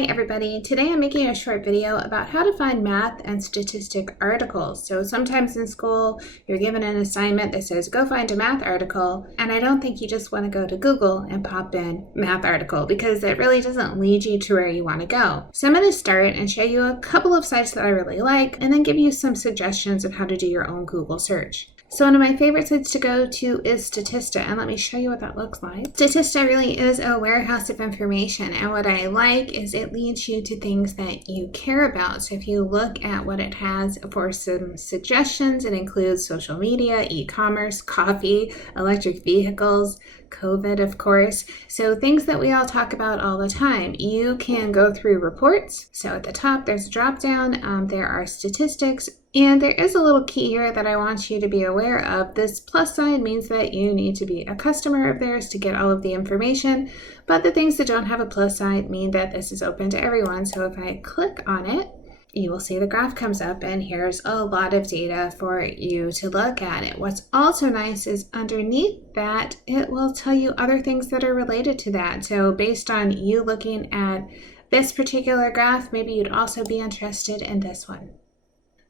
Hi everybody, today I'm making a short video about how to find math and statistic articles. So sometimes in school you're given an assignment that says go find a math article, and I don't think you just want to go to Google and pop in math article because it really doesn't lead you to where you want to go. So I'm going to start and show you a couple of sites that I really like and then give you some suggestions of how to do your own Google search. So one of my favorite sites to go to is Statista, and let me show you what that looks like. Statista really is a warehouse of information, and what I like is it leads you to things that you care about. So if you look at what it has for some suggestions, it includes social media, e-commerce, coffee, electric vehicles, COVID, of course. So things that we all talk about all the time. You can go through reports. So at the top, there's a drop down. There are statistics. And there is a little key here that I want you to be aware of. This plus sign means that you need to be a customer of theirs to get all of the information. But the things that don't have a plus sign mean that this is open to everyone. So if I click on it, you will see the graph comes up and here's a lot of data for you to look at it. What's also nice is underneath that, it will tell you other things that are related to that. So based on you looking at this particular graph, maybe you'd also be interested in this one.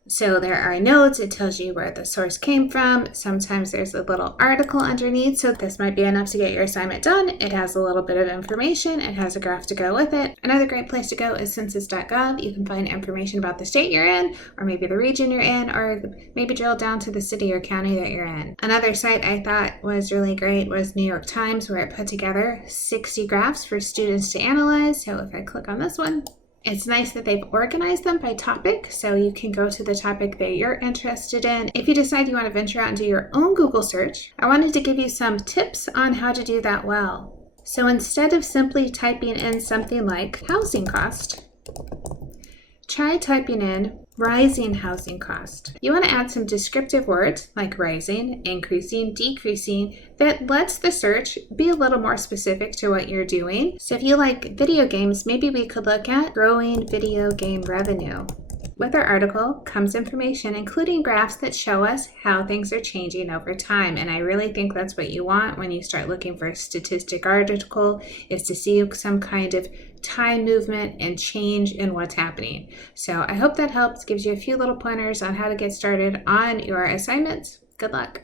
So there are notes, it tells you where the source came from. Sometimes there's a little article underneath, so this might be enough to get your assignment done. It has a little bit of information, it has a graph to go with it. Another great place to go is census.gov. You can find information about the state you're in, or maybe the region you're in, or maybe drill down to the city or county that you're in. Another site I thought was really great was New York Times, where it put together 60 graphs for students to analyze. So if I click on this one, it's nice that they've organized them by topic, so you can go to the topic that you're interested in. If you decide you want to venture out and do your own Google search, I wanted to give you some tips on how to do that well. So instead of simply typing in something like housing cost, try typing in rising housing cost. You want to add some descriptive words like rising, increasing, decreasing that lets the search be a little more specific to what you're doing. So if you like video games, maybe we could look at growing video game revenue. With our article comes information, including graphs that show us how things are changing over time. And I really think that's what you want when you start looking for a statistic article, is to see some kind of time movement and change in what's happening. So I hope that helps, gives you a few little pointers on how to get started on your assignments. Good luck.